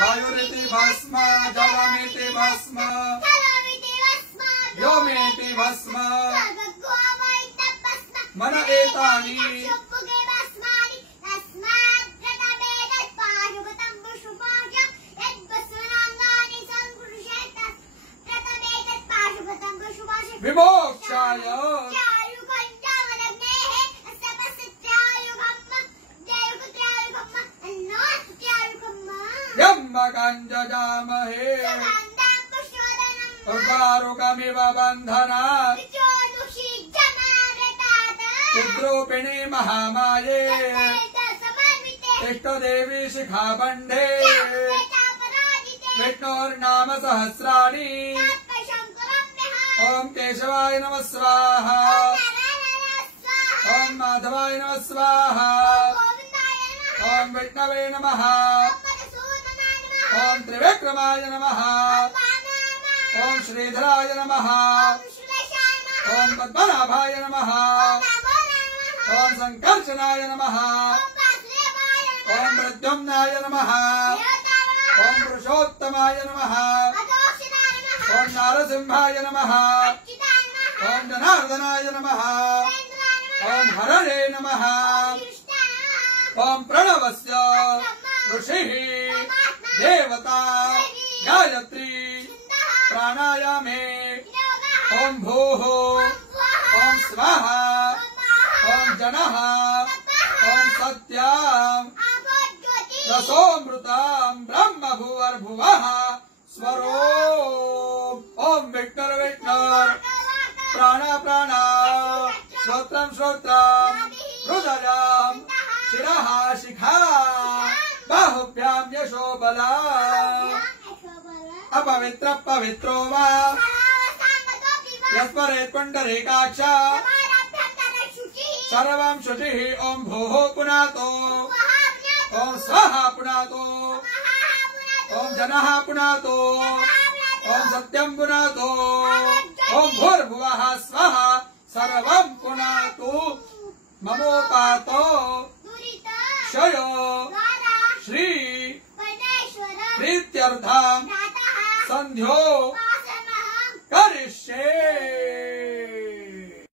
वायुरिति भस्म जलमिति भस्म व्योमेति भस्म मन एतानि विमोक्षाय यम्मकञ्जजामहे उर्वारुकमिव बन्धनात् चिद्रूपिणी महामाये इष्टदेवी शिखाबन्धे विष्णोर्नाम सहस्राणि ओम केशवाय नमः स्वाहा ओम माधवाय नमः स्वाहा ओम विष्णवे नमः ओम त्रिविक्रमाय नमः ओम श्रीधराय नमः ओम पद्मनाभाय नमः ओम संकर्षणाय नमः ओम प्रद्युम्नाय नमः ओम पुरुषोत्तमाय नमः ओम नारसिंहाय नमः ओम जनार्दनाय नमः ओम हरणे नमः ओम प्रणवस्य ऋषिः देवता गायत्री प्राणायामे ओम भूः ओम स्वाहा ओम जनः ओम सत्याम् रसोऽमृताम् ब्रह्म भुवर्भुवः स्वरो ओम विष्णुर विष्णुर प्राण प्राण श्रोत्रम श्रोत्रम हृदयम शिरः शिखा बाहुभ्यां यशो बला अपवित्र पवित्रो वा यस्मरेत् पुण्डरीकाक्ष सर्वं शुचिः ओम भूः पुनातो ओम स्वाहा पुनातो ओम जनः पुनातो ओम सत्यं पुनातो ओम भूर्भुवः स्वः सर्वं पुनातु ममोपातो क्षयो श्री प्रीत्यर्थं संध्यो करिष्ये।